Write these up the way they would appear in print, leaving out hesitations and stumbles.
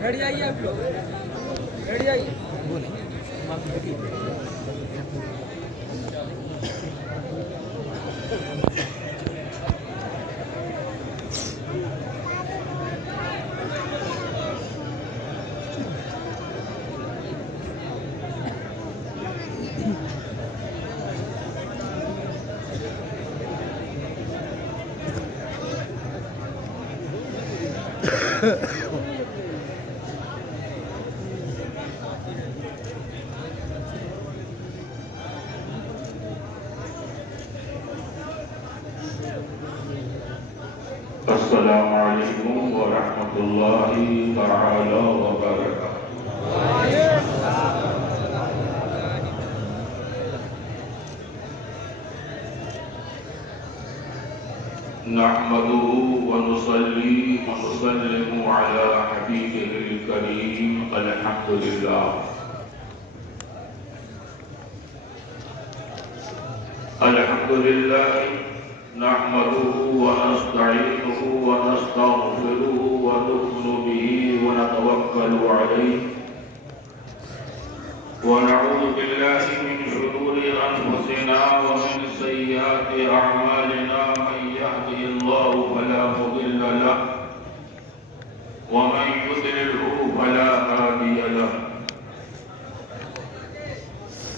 بیٹھ جائیے آپ لوگ، بیٹھ جائیے. السلام علیکم ورحمۃ اللہ تعالی وبرکاتہ. نحمده ونصلي ونسلم على حبيبه الكريم. الحمد لله الحمد لله نحمده ونستعينه ونستغفره ونؤمن به ونتوكل عليه ونعوذ بالله من شرور أنفسنا ومن سيئات أعمالنا. من يهده الله فلا مضل له ومن يضلله فلا هادي له.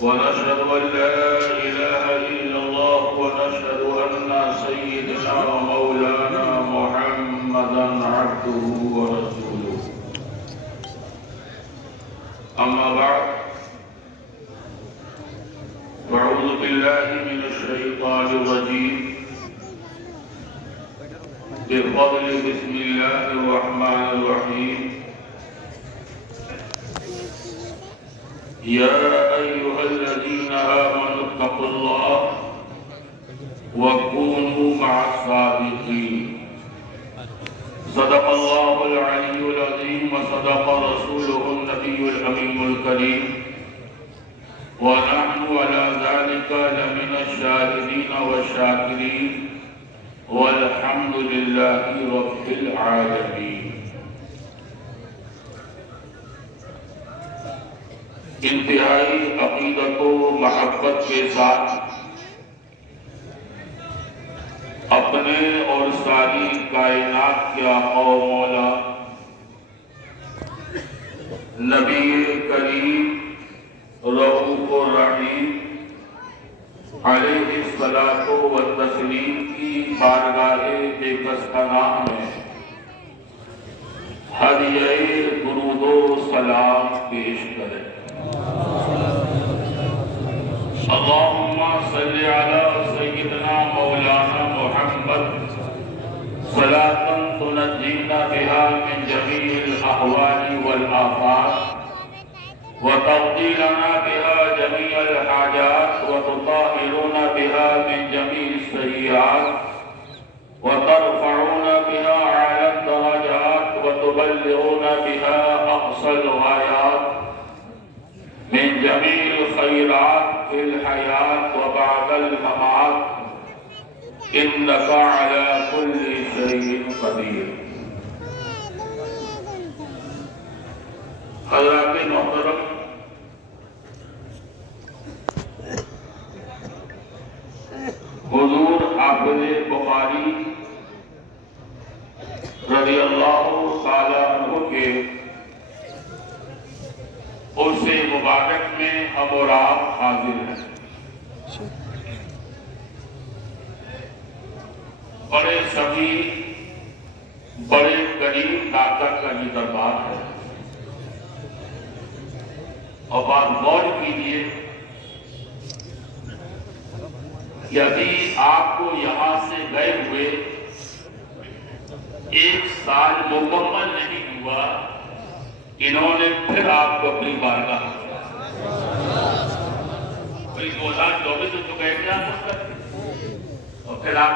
ونشهد أن لا إله إلا الله ونشهد أن سيدنا ومولانا محمدا عبده ورسوله. أما بعد فأعوذ بالله من الشيطان الرجيم. بفضل بسم الله الرحمن الرحيم. يا أيها الذين آمنوا اتقوا الله وكونوا مع الصادقين. صدق الله العلي العظيم وصدق رسوله النبي الأمين الكريم. ونحن على ذلك لمن الشاهدين والشاكرين والحمد لله رب العالمين. انتہائی عقیدت و محبت کے ساتھ اپنے اور ساری کائنات کے آقا و مولا نبی کریم رؤوف الرحیم علیہ الصلاۃ والتسلیم کی بارگاہ بےکسکناہ میں ہدیہ درود و سلام پیش کریں. اللهم صل على سيدنا مولانا محمد صلاة تنجينا بها من جميع الأهوال والآفات وتقضي لنا بها جميع الحاجات وتطهرنا بها من جميع السيئات وترفعنا بها أعلى الدرجات وتبلغنا بها أقصى الغايات من جميع الخيرات في الحياة وبعد الممات إنك على كل شيء قدير. حضرات محترم، حضور حافظ بخاری رضی اللہ تعالیٰ عنہ کے عرس مبارک میں ہم اور آپ حاضر ہیں. بڑے سبھی بڑے قریب داتا کا یہ دربار ہے. اور بات غور کیجیے کہ ابھی آپ کو یہاں سے گئے ہوئے 1 سال مکمل نہیں ہوا، انہوں نے پھر آپ کو اپنی بارگاہ 2024 میں تو گئے تھے آپ اس پر، اور پھر آپ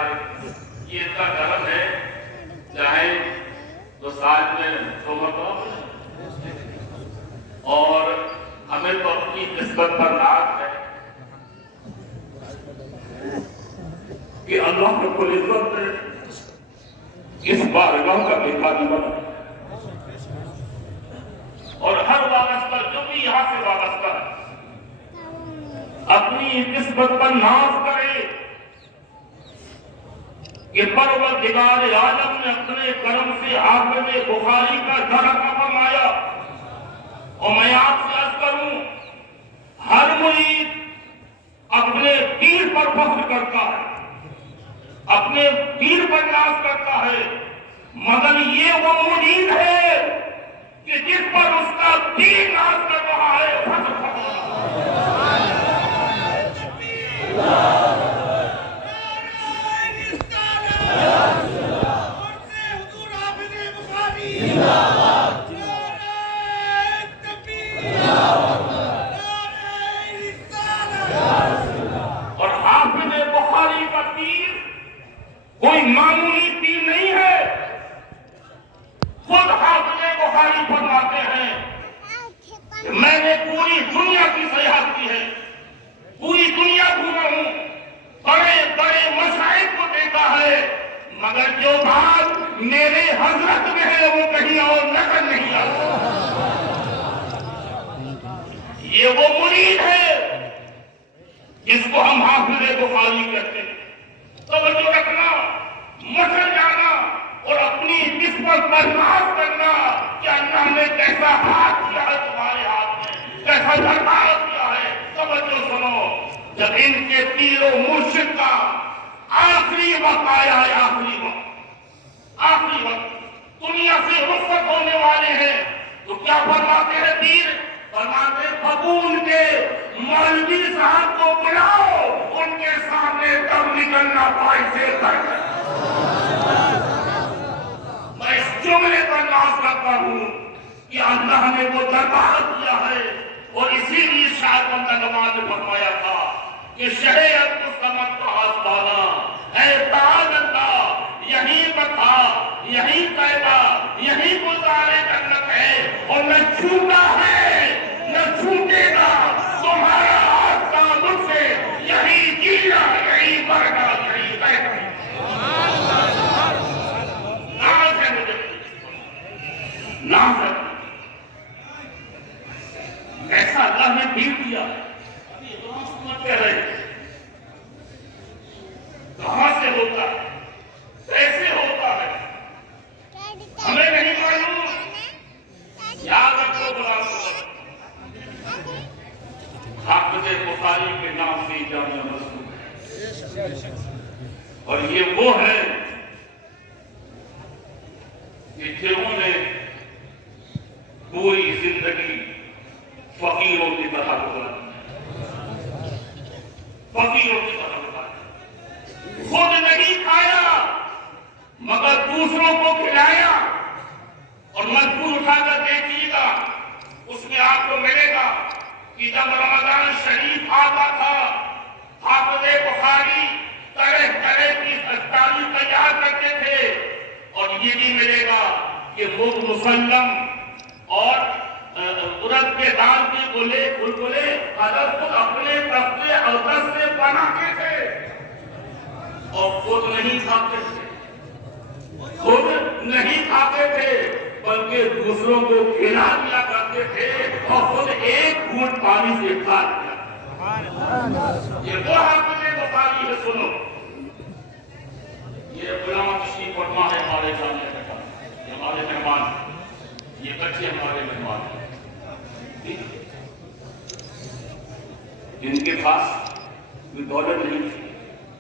یہ ان کا کرم ہے، چاہے 2 سال میں صحبت ہو اور ہمیں تو اپنی نسبت پر ناز ہے کہ اللہ رب العزت نے اس بارگاہ کا بھکاری بنا اور ہر وابستہ جو بھی یہاں سے وابستہ ہے اپنی نسبت پر ناز کرے کہ پروردگار عالم نے اپنے کرم سے حافظ بخاری کا درجہ فرمایا. اور میں آپ سے عرض کروں ہر مرید اپنے پیر پر فخر کرتا ہے, اپنے پیر پر ناز کرتا ہے, مگر یہ وہ مرید ہے کہ جس پر اس کا پیر ناز کر رہا ہے, فخر کر رہا ہے. اور حافظ بخاری کا پیر کوئی معمولی پیر نہیں ہے. خود حافظ بخاری فرماتے ہیں کہ میں نے پوری دنیا کی سیاحت کی ہے, پوری دنیا گھوما ہوں, بڑے بڑے مشائخ کو دیکھا ہے, مگر جو بات میرے حضرت میں ہے وہ کہیں اور نظر نہیں آتا. یہ وہ مرید ہے جس کو ہم حافظ بخاری کہتے ہیں. توجہ رکھنا, مچل جانا اور اپنی نسبت پر ناز کرنا کہ اللہ نے کیسا ہاتھ کیا ہے تمہارے ہاتھ میں, کیسا دربار کیا ہے. توجہ سنو, جب ان کے پیر و مرشد کا آخری وقت آیا ہے, آخری وقت دنیا سے رخصت ہونے والے ہیں, تو کیا فرماتے ہیں پیر؟ فرماتے فقون کے مولوی صاحب کو بلاؤ, ان کے سامنے تب نکلنا پائے سے کر. میں اس جملے پر ناز کرتا ہوں کہ اللہ نے وہ دربار کیا ہے, اور اسی لیے شاید بندہ نماز نے فرمایا تھا کہ شریعت مستمد کا آسمانہ اے تاج اللہ یہیں پر تھا, یہیں پیدا, یہیں گزارے جنت ہے, اور نہ چھوٹا ہے نہ چھوٹے گا تمہارا ہاتھ کا مجھ سے, یہی جینا یہی مرنا یہی رہنا. ناز ہے مجھے, ناز ہے ایسا اللہ نے بھی دیا. ابھی اتنا سمجھ کہہ رہے کہاں سے ہوتا ہے, کیسے ہوتا ہے, ہمیں نہیں معلوم. یاد رکھو غلام حافظ بخاری کے نام سے جامعہ مسجد ہے, اور یہ وہ ہے کہ جنہوں نے پوری زندگی فقیروں کی طرح گزاری, فقیروں کی طرح گزاری. خود نہیں کھایا مگر دوسروں کو کھلایا. اور مجبور اٹھا کر دیکھیے گا, اس میں آپ کو ملے گا کہ جب رمضان شریف آتا تھا حافظ بخاری طرح طرح کی افطاری تیار کرتے تھے. اور یہ بھی ملے گا کہ مغ مسلم اور عرد کے دال کی بلبلے حضرت خود اپنے تفتے اودس سے بناتے تھے, اور خود نہیں کھاتے تھے, خود نہیں کھاتے تھے بلکہ دوسروں کو کھلا دیا کرتے تھے, اور خود ایک گھونٹ پانی سے کھا لیا. یہ وہ حافظ بخاری ہے. سنو, یہ غلام تشریف فرما ہے ہمارے جامعہ کا, یہ ہمارے مہمان, یہ بچے ہمارے مہمان ہیں. جن کے پاس کوئی دولت نہیں تھی,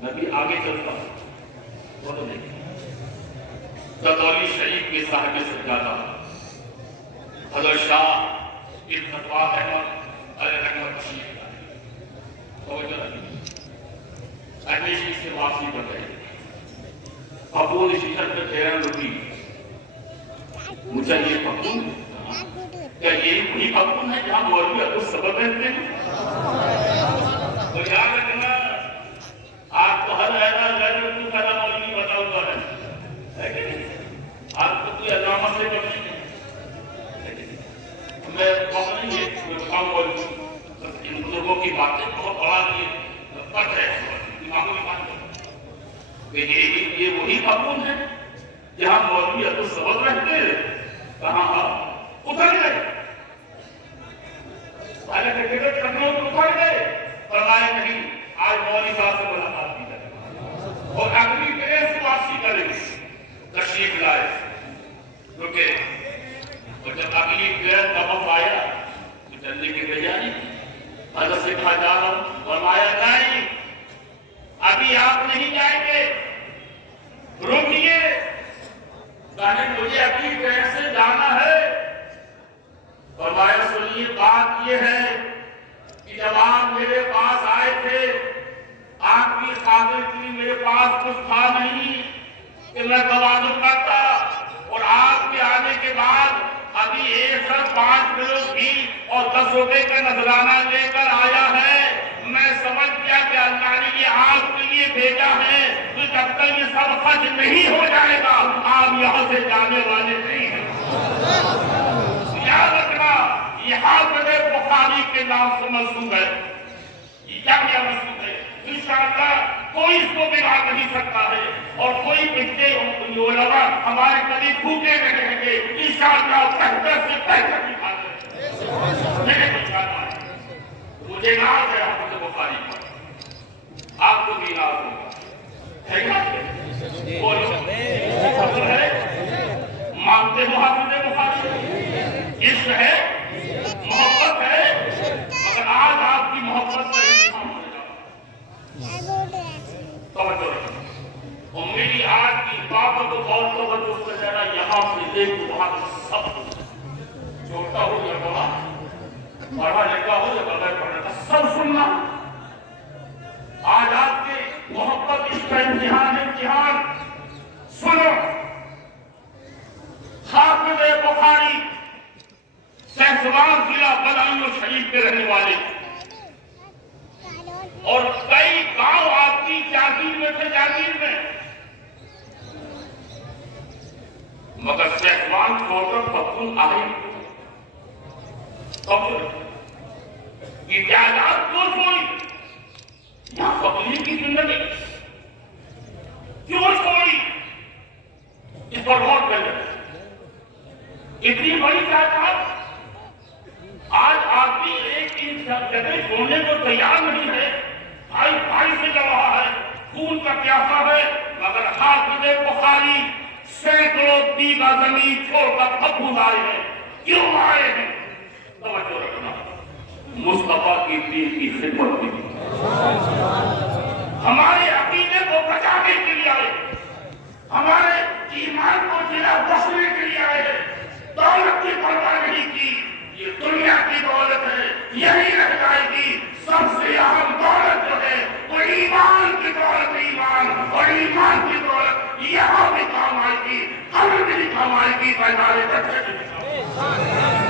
میں بھی آگے چلتا ہوں, دولت نہیں تھی. تدولی شریف کے صاحب سجادہ حضرت شاہ ابن فتوح احمد علیہ رحمت تشریف لائے. توجہ رکھیے, اہل شریف سے واپسی کر رہے قبول شیشت میں 13 روپی. مجھے یہ پکون کیا یہ وہی پکون ہے جہاں مولوی ابو سبب رہتے ہیں؟ تو یاد رکھنا, آپ کو ہر ایسا غیر اردو کا مولوی بتا ہوا ہے کہ نہیں؟ آپ کو کوئی علامہ سے بچی نہیں. میں کہوں نہیں یہ کام مولوی ان بزرگوں کی باتیں بہت بڑا نہیں پڑھ رہے ہیں, معمولی بات کہ یہ وہی قانون ہے جہاں مولوی عبدالصمد رہتے کہاں آپ اتر گئے حالانکہ ٹکٹ کرنے تو اتر گئے فرمایا نہیں آج مولوی صاحب سے ملاقات کی جائے اور اگلی ٹرین سے واپسی کریں گے تشریف لائے رکے اور جب اگلی ٹرین کا وقت آیا تو چلنے کی تیاری حضرت سے کہا جا رہا ہوں فرمایا نہیں ابھی آپ نہیں جائیں گے روکیے کہنے مجھے اگلی ٹرین سے جانا ہے فرمایا سنیے بات یہ ہے کہ جب آپ میرے پاس آئے تھے آپ کی خاطر کے لیے میرے پاس کچھ تھا نہیں کہ میں تواضع کرتا اور آپ کے آنے کے بعد ابھی 105 کلو گھی اور 10 روپے کا نذرانہ لے کر آیا ہے میں سمجھ گیا کہ اللہ نے یہ آپ کے لیے بھیجا ہے تو جب تک یہ سب خرچ نہیں ہو جائے گا آپ یہاں سے جانے والے نہیں ہیں یاد رکھنا یہ حافظ بخاری کے نام سے منسوب ہے یہ کیا منسوب ہے انشاءاللہ کوئی اس کو بگاڑ نہیں سکتا ہے اور کوئی بچے علماء ہمارے کبھی بھوکے میں رہیں گے انشاءاللہ بہتر سے بہتر دکھاتے میرے بچانا ہے مجھے ناز ہے حافظ بخاری پر آپ کو بھی ناز ہوگا ہے کیا بولو ہے مانتے ہو حافظ بخاری عشق ہے محبت ہے مگر آج آپ کی محبت کا انتظام ہو جائے توجہ رکھنا اور میری آج کی بابت کو بہت توجہ سے جانا یہاں سے لے کے وہاں سب چھوٹا ہو یا بڑا پڑھا لکھا ہو یا بغیر پڑھنے کا سب سننا آج آپ کے محبت اس کا امتحان سنو حافظ بخاری سہسوار ضلع بلائیو شریف کے رہنے والے اور کئی گاؤں آپ کی جاگیر میں تھے جاگیر میں مگر سہسوار چھوڑ کر پختون آئے یہ جائیداد کیوں چھوڑی یہاں فقیر کی زندگی کیوں چھوڑی اس پر غور کریں اتنی بڑی جائیداد آج آدمی ایک جگہ چھوڑنے کو تیار نہیں ہے بھائی بھائی سے لڑ رہا ہے خون کا پیاسا ہے مگر حافظ بخاری سینکڑوں بیگھہ زمین چھوڑ کر ابو آئے ہیں کیوں آئے ہیں توجہ رکھنا مصطفیٰ کی دین کی خدمت کی ہمارے عقیدے کو بچانے کے لیے آئے ہمارے ایمان کو جلا بخشنے کے لیے آئے دولت کی پرواہ نہیں کی یہ دنیا کی دولت ہے یہی رہ جائے گی سب سے اہم دولت جو ہے وہ ایمان کی دولت ایمان اور ایمان کی دولت یہاں بھی کام آئے گی قبر بھی کام آئے گی میدان کٹھے بھی کام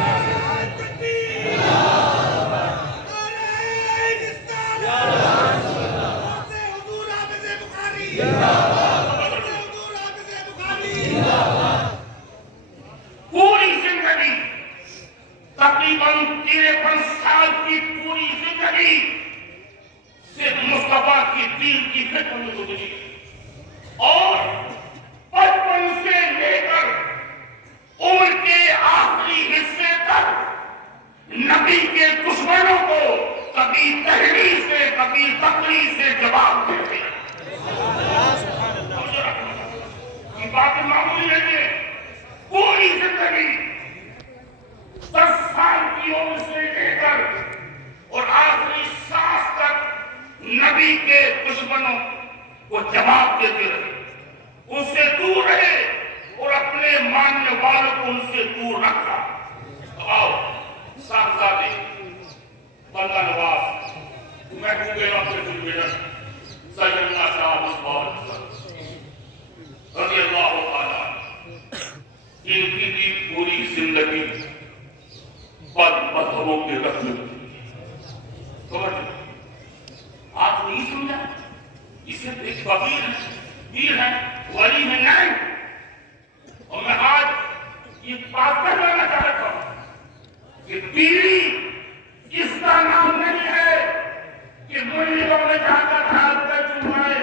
پوری زندگی تقریباً 53 سال کی پوری زندگی صرف مصطفیٰ کی دین کی خدمت میں گزری اور 55 سے لے کر عمر کے آخری حصے تک نبی کے دشمنوں کو کبھی تحریر سے کبھی تقریر سے جواب دیتے یہ بات معمولی ہے کہ پوری زندگی 10 سال کی عمر سے لے کر اور آخری سانس تک نبی کے دشمنوں کو جواب دیتے رہے ان سے دور رہے اور اپنے ماننے والوں کو ان سے دور رکھا آؤ صاحبزادے بندہ نواز محبوب رب العالمین سیدنا شاہ مصطفیٰ رضی اللہ تعالی ان کی بھی پوری زندگی بد مذہبوں کے رکھنے آپ نہیں سمجھا اسے ایک فقیر ہے پیر ہے ولی ہے نہیں اور میں آج یہ بات کرنا چاہتا ہوں کہ پیری اس کا نام نہیں ہے کہ مریدوں نے جا کر ہاتھ پہ چومائے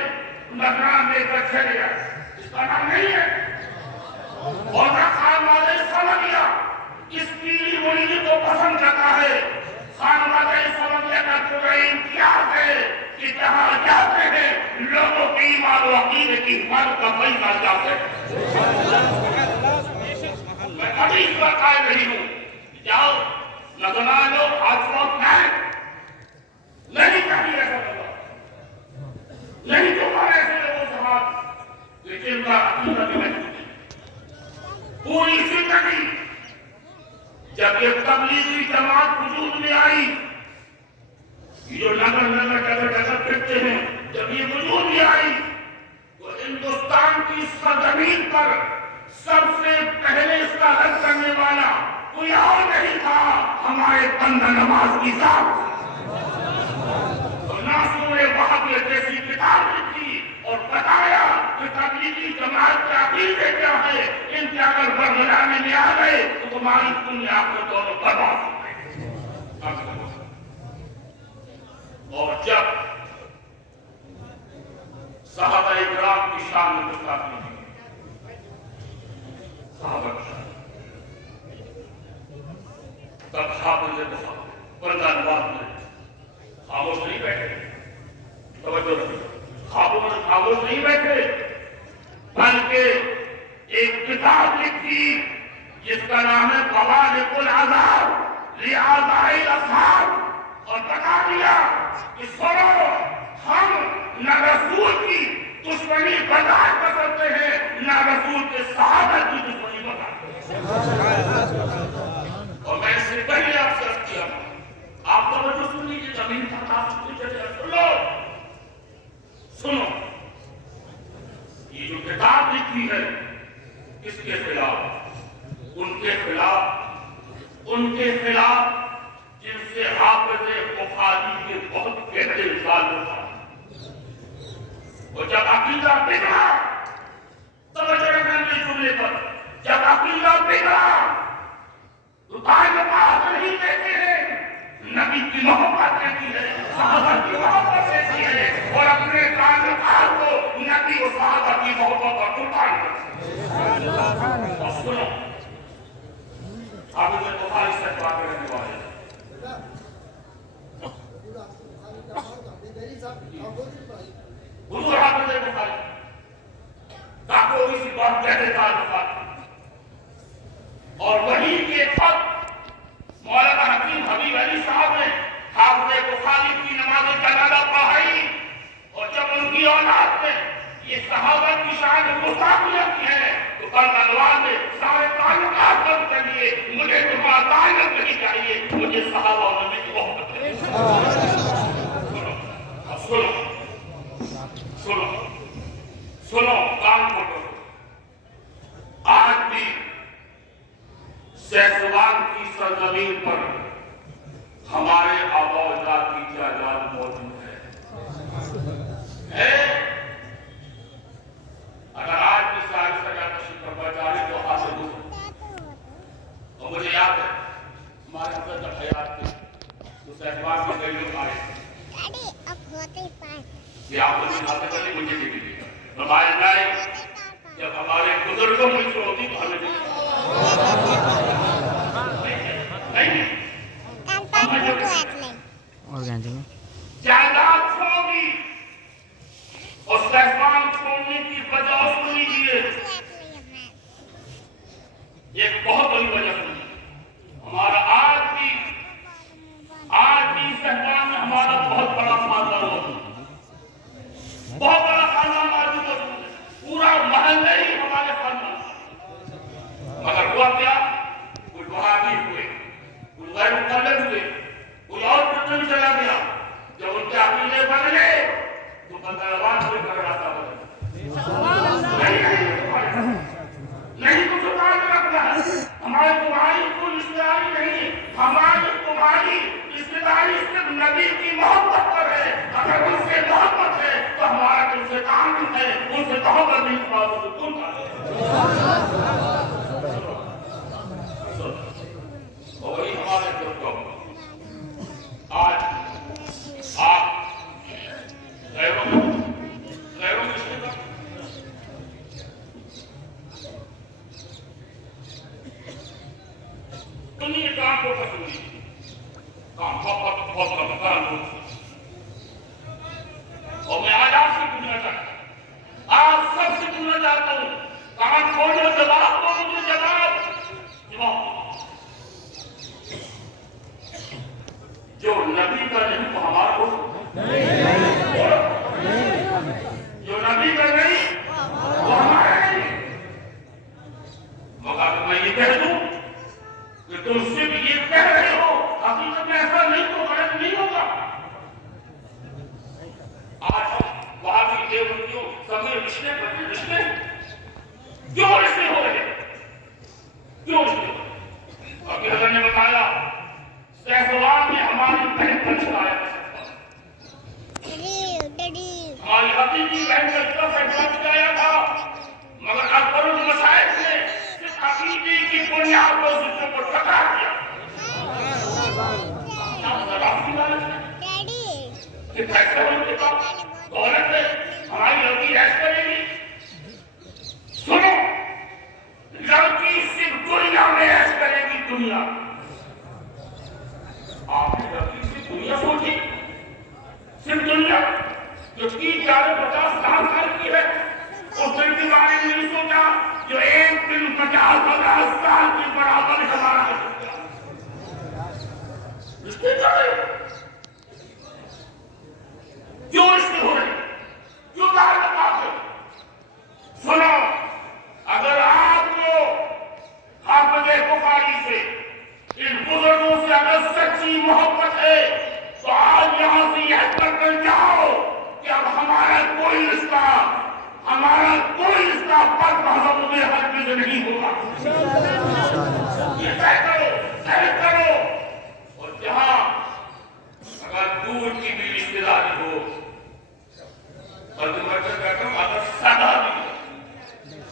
نذران دے کر چلے اس کا نام نہیں ہے. اور خان والے سمجھ گیا اس پیلی مڑی کو پسند کرتا ہے. خان والے سمجھ گیا کہ تمہیں امتیاز ہے کہ جہاں جاتے ہیں لوگوں کی ایمان و عقیدے کی حفاظت کا فیصلہ جاتے ہیں. میں ابھی اس پر قائل نہیں ہوں. جاؤ نظرانو آج وقت نہیں چاہیے ایسا ہوگا. نہیں تو ہمارے ایسے لوگوں سے ہاتھ لیکن کا عقیدہ بھی محدود ہے. پوری زندگی جب یہ تبلیغی جماعت وجود میں آئی, جو نگر پھرتے ہیں, جب یہ وجود میں آئی تو ہندوستان کی سرزمین پر سب سے پہلے اس کا رد کرنے والا کوئی اور نہیں تھا, ہمارے بندہ نواز کی ذات. ناصر وہاب جیسی کتاب لکھی اور بتایا کہ تبلیغی جماعت کے عقیدے کیا ہے. ان کے اگر برگلانے میں آ گئے تو تمہاری دنیا کو دونوں برباد ہو گئے. اور جب صحابہ کرام کی شان میں گستاخی کی, صحابہ کی شان, تب حافظ بندہ نواز نے خاموش نہیں بیٹھے. توجہ خاموش نہیں بیٹھے, بلکہ ایک کتاب لکھی جس کا نام ہے بوادق العذاب لآباء الاصحاب, اور بتا دیا کہ سنو, ہم نہ رسول کی دشمنی برداشت کر سکتے ہیں نہ رسول کے صحابہ کی دشمنی برداشت. اور میں اس سے پہلے آپ سے عرض کیا, آپ توجہ سن لیجیے, زمین پر آپ سن لو, سنو. یہ جو کتاب لکھی ہے کس کے خلاف؟ ان کے خلاف جن سے حافظ بخاری کے بہت گہرے تعلق تھا. اور جب عقیدہ بگڑا, توجہ رکھنا اس جملے پر, جب عقیدہ بگڑا تو تعلقات نہیں کہتے ہیں, نبی کی محبت کہتی ہے, صحابہ کی محبت کہتی ہے, اور اپنے تعلقات کو نبی و صحابہ کی محبت پر قربان کرتی ہے. اور سنو, حافظ بخاری سے بات کرنے والے حضور حافظ بخاری تاکہ اسی بات کہتے تعلقات, اور وہی کے خط مولانا حکیم حبیب علی صاحب نے حافظ بخاری کی نماز جنازہ پڑھائی, اور جب ان کی اولاد نے یہ صحابہ کی شان گستاخی کی ہے تو بندہ نواز نے سارے تعلقات بند کر لیے. مجھے تمہارا تعلق نہیں چاہیے, مجھے صحابہ اور نبی کی محبت ہے. سنو کان کھولو. آج بھی سیسوان کی سرزمین پر ہمارے آبا و اجداد کی جائیداد موجود ہے. اگر آج بھی ساری سجا تشریف پر بچاری تو حاصل ہو. اور مجھے یاد ہے ہمارے حضرت جب حیات تھے تو سیسوان میں کئی لوگ آئے کہ آپ کو حاصل کرنے مجھے بھی ملے گا. ہمارے جائے جب ہمارے بزرگوں میں سے ہوتی تو ہمیں جائیداد چھوڑی اور سیسوان چھوڑنے کی وجہ سن لیجیے. ایک بہت بڑی وجہ سنی, ہمارا آج بھی سیسوان میں ہمارا بہت بڑا خاندان موجود ہے, بہت بڑا خاندان موجود ہے, پورا محلہ ہی ہمارے خاندان. مگر ہوا کیا, کوئی وہابی ہوئے, کوئی غیر مقلد ہوئے, کوئی اور فتنہ میں چلا گیا. جب ان کے عقیدے بن گئے تو بندہ نواز سے کر راستہ بدل. نہیں کچھ بات رکھنا ہے, ہماری تمہاری کوئی رشتے داری نہیں, ہماری تمہاری رشتے داری صرف نبی کی محبت پر ہے. اگر ان سے محبت ہے تو ہمارا ان سے تعلق ہے, ان سے محبت نہیں تو تم کا وہی ہمارے جو آج آپ غیروں میں یہ رشتے پر رشتے کیوں رشتے ہو رہے کیوں رشتے ہو رہے؟ اور حضرت نے بتایا سہسوان میں ہماری بہن کا رشتہ آیا ہماری حقیقی بہن کا رشتہ فیصلہ کرایا تھا مگر اکبر المشائخ نے صرف عقیدے کی بنیاد پر رشتوں کو ٹکرا دیا کہ پیسے ہونے کے بعد دولت ہے ہماری لڑکی ایش کرے گی سنو لڑکی صرف دنیا میں ایش کرے گی دنیا آپ نے لڑکی صرف دنیا سوچی صرف دنیا جو 30-40-50 سال کی ہے اس دن کے بارے میں نہیں سوچا جو ایک دن 50-50 سال کی برابر ہمارا رشتے چلے کیوں رشتے ہو رہے کیوں تعلقات ہے سنو اگر آپ کو حافظ بخاری سے ان بزرگوں سے اگر سچی محبت ہے تو آج یہاں سے یہ کر کر جاؤ کہ اب ہمارا کوئی رشتہ پر مذہب میں ہرگز نہیں ہوگا یہ طے کرو اور جہاں اگر دور کی بھی رشتے داری ہو اگر سدا بھی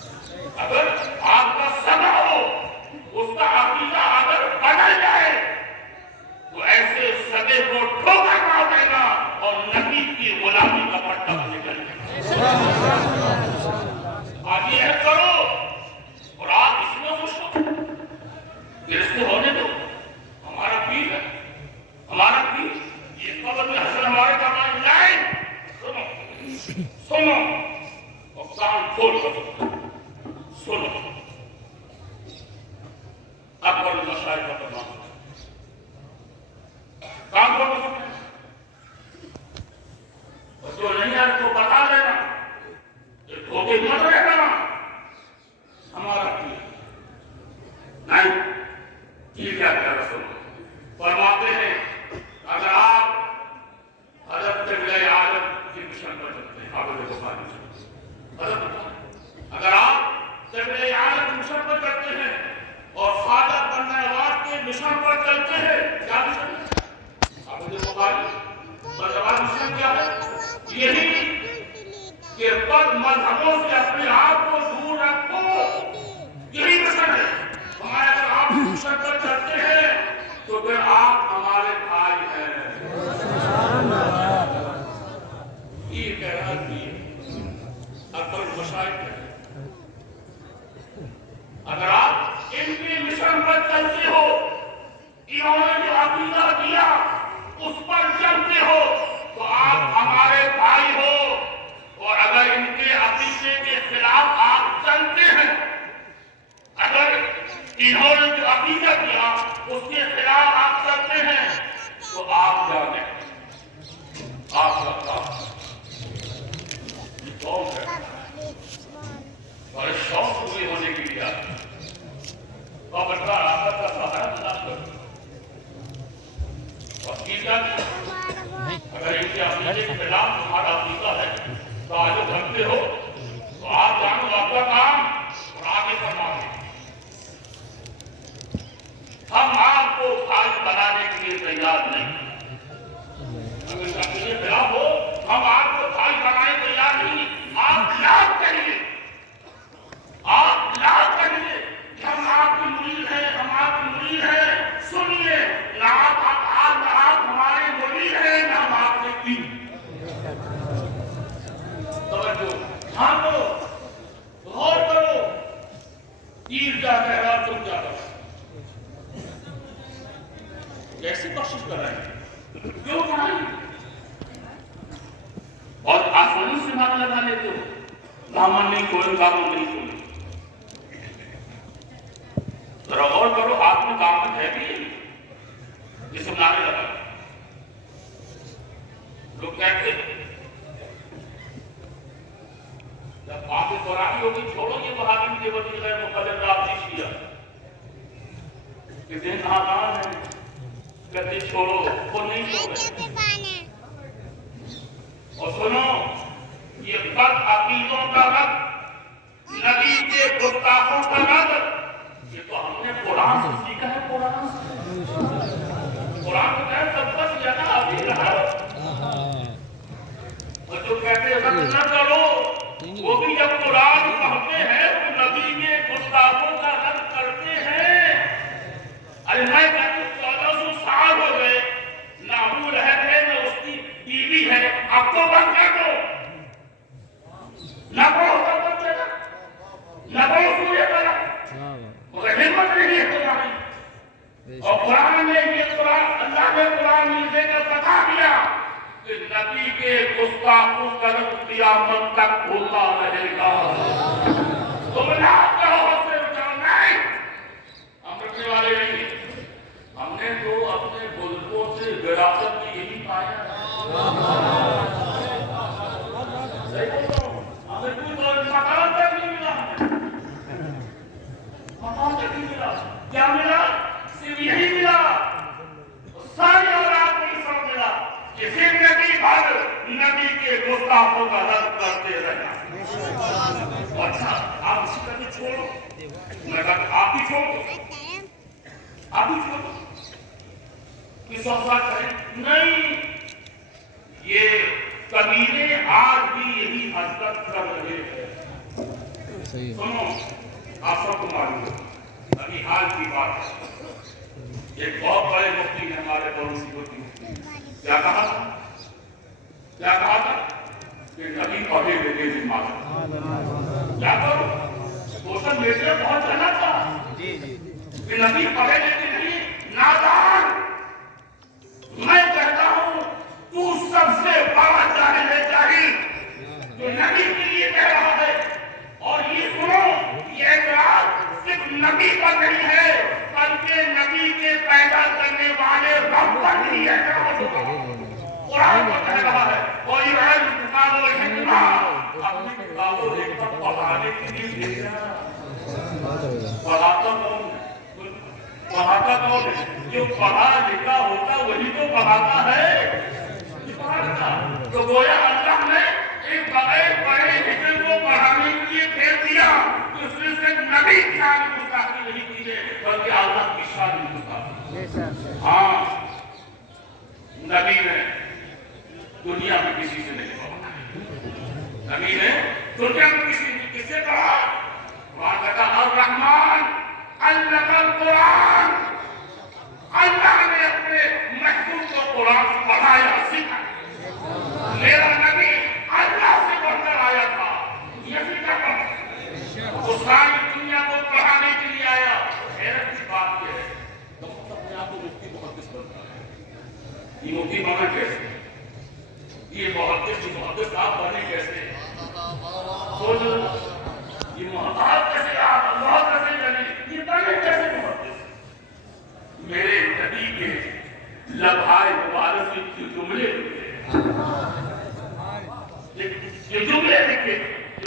اگر آپ کا سدا ہو اس کا عقیدہ اگر بدل جائے تو ایسے سدے کو ٹھوکر مار دے گا اور نبی کی غلامی کا پٹا نکل جائے گا آپ یہ کرو اور آپ اس میں خوش ہو یہ رشتے ہونے دو ہمارا پیر ہے ہمارا پیر یہ قبر میں حسن ہمارے کام لائن سنو اور کان کھول کر سنو اکبر المشائخ کا فرمان کان کھول کر اور جو نہیں ہے تو بتا دینا کہ دھوکے مت رہنا ہمارا پیر نہیں یہ کیا کہہ رسول فرماتے ہیں اگر آپ حضرت قبلہ عالم کی مشن پر چلتے ہیں حافظ بخاری اگر آپ قبلہ عالم کی مشن پر چلتے ہیں اور خواجہ بندہ نواز کے مشن پر چلتے ہیں کیا مشن ہے حافظ بخاری بندہ مشن کیا ہے یہی کہ بد مذہبوں سے اپنے آپ کو دور رکھو یہی مشن ہے ہمارے اگر آپ مشن پر چلتے ہیں تو پھر آپ ہمارے بھائی ہیں یہ کہہ رہا کہ اکبر المشائخ ہے اگر آپ ان کے مشن پر چلتے ہو انہوں نے جو عقیدہ دیا اس پر چلتے ہو تو آپ ہمارے بھائی ہو اور اگر ان کے عقیدے کے خلاف آپ چلتے ہیں اگر انہوں نے جو عقیدہ دیا اس کے خلاف آپ چلتے ہیں تو آپ جانے آپ کا کام شوق ہے اور شوق پوری ہونے کے لیے آپ اپنا آپت کا سہارا تلاش کرو اور عقیدہ اگر ان کے عقیدے کے خلاف تمہارا عقیدہ ہے تو آج بنتے ہو تو آپ جانو آپ کا کام اور آگے فرماتے ہم آپ کو بھائی بنانے کے لیے تیار نہیں اگر اس عقیدے کے خلاف ہو ہم آپ کو بھائی بنانے تیار نہیں آپ یاد کریے کہ ہم آپ کی مرید ہیں ہم آپ کی مرید ہیں سنیے نہ آپ ہمارے مرید ہیں نہ ہم آپ کے دین توجہ ہاں کرو غور کرو پیر کیا کہہ رہا تم کیا کرو کیسی کوشش کر رہے ہیں کیوں کرائی اور آسانی سے مان لگا لیتے ہو دامن نہیں چھوڑے دامن نہیں چھوڑے ذرا غور کرو ہاتھ میں دامن ہے بھی جسے نعرے لگا لوگ کہتے جب باتیں قرآنی ہوگی چھوڑو یہ بہادری کے وزیر غیر مقدر آپ نے کیا کہ دن آسان ہے کہتے چھوڑو وہ نہیں چھوڑے اور سنو یہ بد عقیدوں کا رد، نبی کے گستاخوں کا رد، یہ تو ہم نے قرآن سے سیکھا ہے۔ قرآن تو کہے سب بس جگہ ابھی رہا، اور جو کہتے ہیں رد نہ کرو، وہ بھی جب قرآن پڑھتے ہیں تو نبی کے گستاخوں کا رد کرتے ہیں۔ ارے میں کہتی 1400 سال ہو گئے، نہ ابو لہب ہے نہ اس کی بیوی ہے، اب تو بند کر دو، نہ بہت بچے گا نہ بہت سورے گا، مگر ہمت نہیں ہے تمہاری۔ اور قرآن نے یہ قرآن، اللہ نے قرآن ملنے کا بتا دیا کہ نبی کے گستاخوں کا رد قیامت تک ہوتا رہے گا۔ تم نہ کہو سے نہیں، ہم رکھنے والے نہیں ہیں۔ ہم نے تو اپنے بزرگوں سے وراثت میں یہی پایا، صحیح بول رہا ہوں، ہمیں کوئی مکان تک نہیں ملا، مکان تک نہیں ملا، کیا ملا؟ صرف یہی ملا، ساری اولاد کو یہ سب ملا کہ زندگی بھر نبی کے گستاخوں کا رد کرتے رہنا۔ اچھا آپ اسی طرح چھوڑو، میں کہا آپ بھی چھوڑو، آپ بھی چھوڑو، کس وقت کریں؟ نہیں، یہ قبیلے آج بھی یہی حرکت کر رہے ہیں۔ سنو، آپ سب کو معلوم ہے، ابھی حال کی بات ہے، ایک بہت بڑے مفتی نے ہمارے پڑوسی کو کیا کہا تھا؟ کیا کہا تھا کہ نبی پڑھے لیتے ذمہ کیا کرو؟ سوشل میڈیا بہت چلا تھا کہ نبی پڑھے لیتے نہیں، نادان۔ میں کہتا ہوں تو سب سے بڑا جاہل ہے، جاہل جو نبی کے لیے کہہ رہا ہے۔ اور یہ سنو، یہ اعتراض صرف نبی پر نہیں ہے بلکہ نبی کے پیدا کرنے والے رب پر بھی ہے۔ قرآن کو کہہ رہا ہے کوئی علم کتاب و حکمہ، اپنی کتاب و حکمت پڑھانے کے لیے بھیجا۔ پڑھاتا کون ہے؟ جو پڑھا لکھا ہوتا وہی تو پڑھاتا ہے۔ تو گویا اللہ نے ایک بغیر پڑھے لکھے کو پڑھانے کے لیے بھیج دیا، تو اس نے صرف نبی کی شان کی گستاخی نہیں کی ہے بلکہ اللہ کی شان کی گستاخی۔ ہاں، نبی نے دنیا میں کسی سے نہیں پڑھا، نبی نے دنیا میں کسی سے پڑھا؟ وہاں کہتا الرحمن علم القرآن، اللہ نے اپنے محبوب کو قرآن پڑھایا، سکھایا۔ میرا نبی اللہ سے پڑھ کر آیا تھا، یہ فکر پڑھا، وہ ساری دنیا کو پڑھانے کے لیے آیا۔ حیرت کی بات یہ ہے تو اپنے آپ کو مفتی محدث بنتا ہے۔ یہ مفتی بنا کیسے؟ یہ محدث آپ بنے کیسے؟ سوچو، یہ محدث کیسے آپ اللہ کیسے بنے؟ یہ بنے کیسے محدث؟ میرے نبی کے لبھائے مبارک سے جو جملے لکھے، جو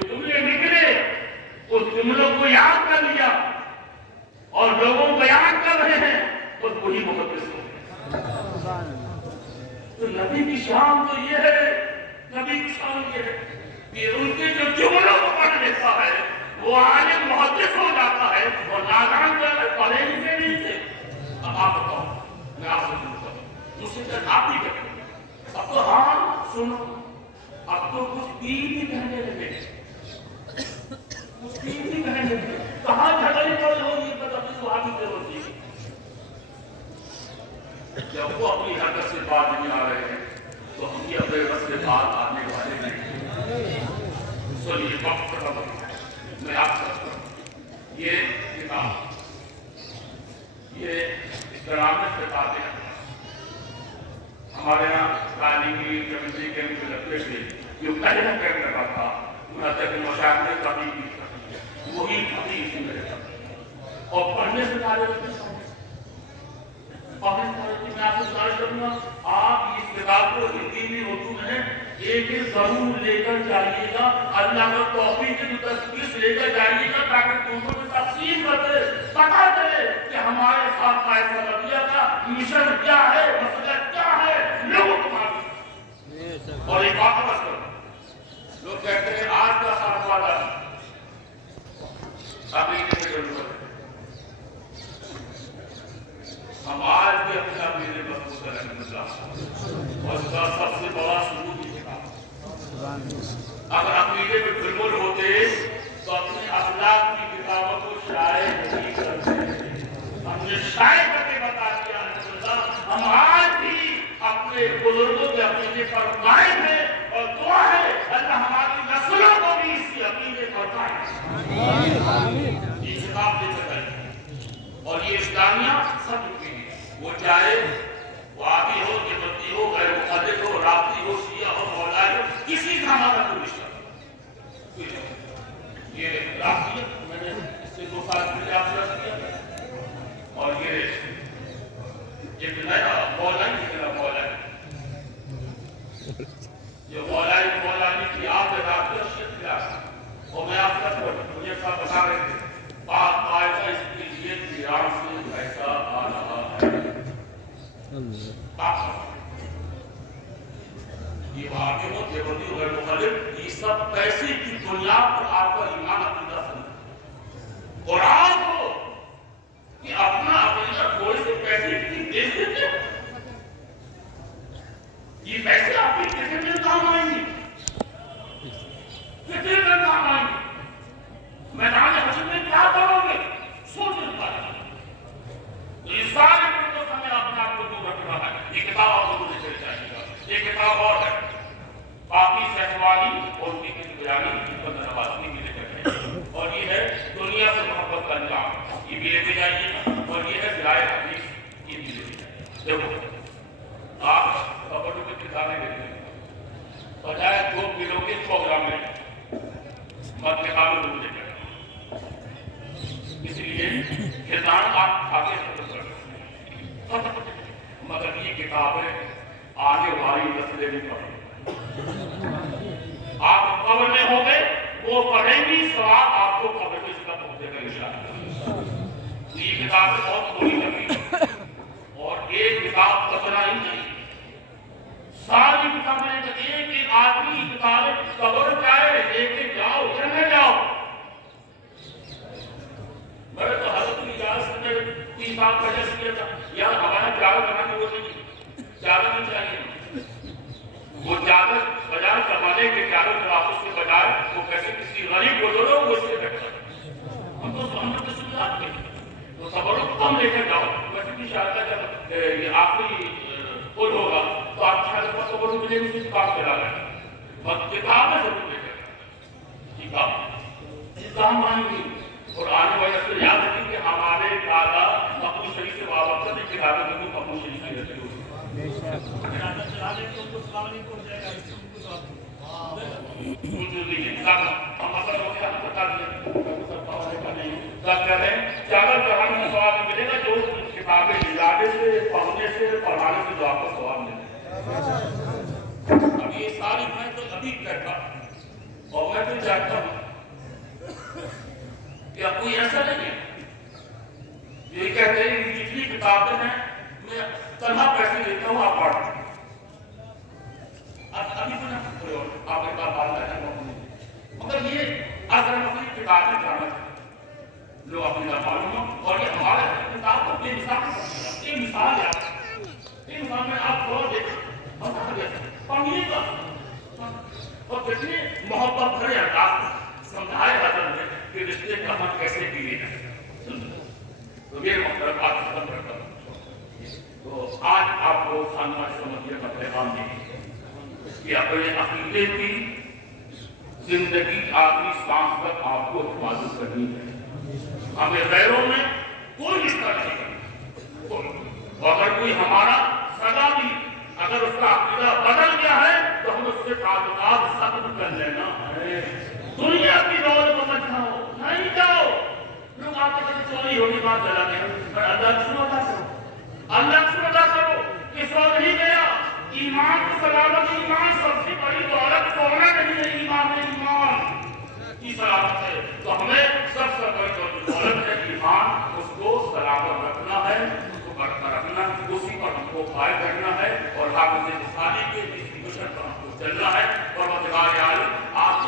جملے نکلے اس جملوں کو یاد کر لیا اور لوگوں کو یاد کر رہے ہیں، تو وہی محدث ہو گئے۔ تو نبی کی شان تو یہ ہے، نبی کی شان یہ ہے کہ ان کے جو جملوں کو پڑھ لیتا ہے وہ عالم محدث ہو جاتا ہے، اور نادان جو ہے پڑھے لکھے نہیں تھے۔ اب آپ بتاؤ، میں آپ سے پوچھتا ہوں، مجھ سے آپ بھی کہتے ہیں اب تو ہاں سنو، اب تو کچھ دین بھی کہنے لگے، کچھ دین بھی کہنے لگے، کہاں جھگڑی پڑی ہو یہ پتہ نہیں، وہاں بھی ضرورت نہیں۔ جب وہ اپنی حرکت سے بات نہیں آ رہے ہیں تو ہم یہ اپنے رس سے بات آنے والے نہیں۔ سنیے وقت ختم ہو گیا، میں آپ سے یہ کتاب، یہ ڈرامے کتابیں ہمارے یہاں تعلیمی کمیٹی کے جو لگتے تھے، جو پہلا کیمپ لگا تھا مشاہدے کبھی وہی حدیث میں رہتا اور پڑھنے سے پہلے میں آپ سے گزارش کروں گا، آپ اس کتاب کو ہندی میں اردو میں ایک ضرور لے کر جائیے گا، اللہ کا توفیق کی تصویر لے کر جائیے گا تاکہ دوسروں میں تقسیم کرتے پتا چلے کہ ہمارے ساتھ فیصلہ کیا کا مشن کیا ہے، مسئلہ کیا ہے، لوگوں کو معلوم۔ اور ایک بات بس کرو، لوگ کہتے ہیں آج کا خان والا عقیدے کی ضرورت ہے. ہم آج بھی اپنے عقیدے مضبوط کریں گے اور اس کا سب سے بڑا ثبوت یہ کتاب. اگر عقیدے میں بالکل ہوتے تو اپنے اخلاق کی کتابوں کو شائع نہیں کرتے. ہم نے شائع کر کے بتا دیا ہم آج بھی اپنے بزرگوں کے عقیدے پر قائم ہیں اور دعا ہے اللہ ہماری نسلوں کو بھی اسی عقیدے پر قائم. یہ کتاب لے کر آئی اور یہ اسلامیہ سب کی ہے. وہ چاہے وہ آبی ہو دیوبندی ہو غیر مقلد ہو رافضی ہو شیعہ ہو مولائی ہو کسی کا ہمارا کوئی رشتہ نہیں. یہ رافضیت میں نے اس سے 2 سال پہلے آپ سے کیا اور یہ ایک نیا مولائی میرا مولائی یہ مولائی کی آپ اور میں آپ کا مجھے سب بتا رہے تھے آپ آئے گا اس کے لیے ایران سے پیسہ آ رہا ہے. یہ آگے ہو دیوبندی ہو غیر مخالف یہ سب پیسے کی بنیاد پر آپ کا ایمان عقیدہ سمجھ اور آپ کو کہ اپنا عقیدہ تھوڑے سے پیسے کی دے دیتے یہ پیسے آپ کے کتنے دن کام آئیں گے کتنے دن کام آئیں گے میدان حشر میں کیا کرو گے سوچ لیتا ہے. یہ سارے کو ہمیں اپنے آپ کو دور رکھنا ہے. یہ کتاب آپ کو مجھے چل جائے گا. یہ کتاب اور ہے باقی سہوالی اور ان کی بیانی بندہ نوازی بھی لے کر اور یہ ہے دنیا سے محبت کا نظام یہ بھی لے کے جائیے اور یہ ہے ذرائع حدیث یہ بھی لے کے جائیے. دیکھو آپ کپڑوں کی کتابیں دیکھتے ہیں بجائے 2 کلو کے پروگرام میں مت کتابیں ڈھونڈ لے کر اس لیے کتاب آپ آگے ختم کر مگر یہ کتابیں آنے والی نسلیں بھی پڑھیں. آپ قبر میں ہوں گے وہ پڑھیں گی ثواب آپ کو قبر میں اس کا پہنچے گا انشاءاللہ. یہ کتابیں بہت تھوڑی لگی اور ایک کتاب کچرا ہی نہیں ساری کتابیں ایک آدمی کتابیں قبر جائے لے کے جاؤ جانے جاؤ. میں تو حضرت کی اجازت میں 3 سال پہلے کیا تھا یار ہمارا چادر بنانے وہ نہیں چادر نہیں چاہیے وہ چادر بجائے زمانے کے چادر جو آپ اس کے بجائے وہ کیسے کسی غریب کو دو وہ اس سے بیٹھا ہم تو ہمیں تو سمجھا کے تو خبروں کو کم لے کر جاؤ. ویسے بھی شاید جب یہ آخری پل ہوگا تو آپ شاید خبروں کے لیے بھی کام چلا رہے ہیں بس کتابیں ضرور لے کر کتاب مانیں گی اور آنے والے سے یاد رکھیں کہ ہمارے دادا مقبول شریف سے وابستہ بھی کتابیں بھی مقبول شریف کی رہتی ہوئی چادر چڑھانے میں ثواب ملے گا جو کتابیں لانے سے پڑھنے سے پڑھانے سے جو آپ کو ثواب ملے گا. اب یہ ساری میں تو ابھی کہتا اور میں تو چاہتا ہوں یا کوئی ایسا نہیں ہے یہ کہتے ہیں کہ جتنی کتابیں ہیں میں تنہا پیسے دیتا ہوں آپ پڑھ ابھی تو نہ آپ ایک بار بات کریں مگر یہ اگر ہم اپنی کتابیں جانا چاہتے لوگ اپنی بات معلوم ہو اور یہ ہمارے کتاب کو بے مثال یہ مثال ہے یہ مثال میں آپ کو دیکھ بتا دیتے پڑھیے گا اور کتنی محبت بھرے انداز سمجھائے حضرت نے کہ رشتے کا من کیسے پیے ہیں. تو میرے مطلب بات ختم کرتا ہوں. تو آج آپ کو خانہ سمجھیے کا پیغام دیں کہ اپنے عقیدے کی زندگی آخری سانس تک آپ کو حفاظت کرنی ہے. ہمیں غیروں میں کوئی رشتہ نہیں کرنا. اگر کوئی ہمارا سگا بھی اگر اس کا عقیدہ بدل گیا ہے تو ہم اس سے تعلقات ختم کر لینا ہے. دنیا کی دولت کو مت کھاؤ نہیں جاؤ. لوگ آپ کے ساتھ چوری ہوگی بات چلا گیا پر اللہ سے ادا کرو اللہ سے ادا کرو کہ سو نہیں گیا. ایمان کو سلامت ایمان سب سے بڑی دولت سونا نہیں ہے ایمان کی سلامت ہے. تو ہمیں سب سے بڑی دولت ہے ایمان اس کو سلامت رکھنا ہے اس کو برقرار رکھنا اسی پر ہم کو قائم کرنا ہے اور حافظ بخاری کے اس مشن پر ہم کو چلنا ہے. اور آپ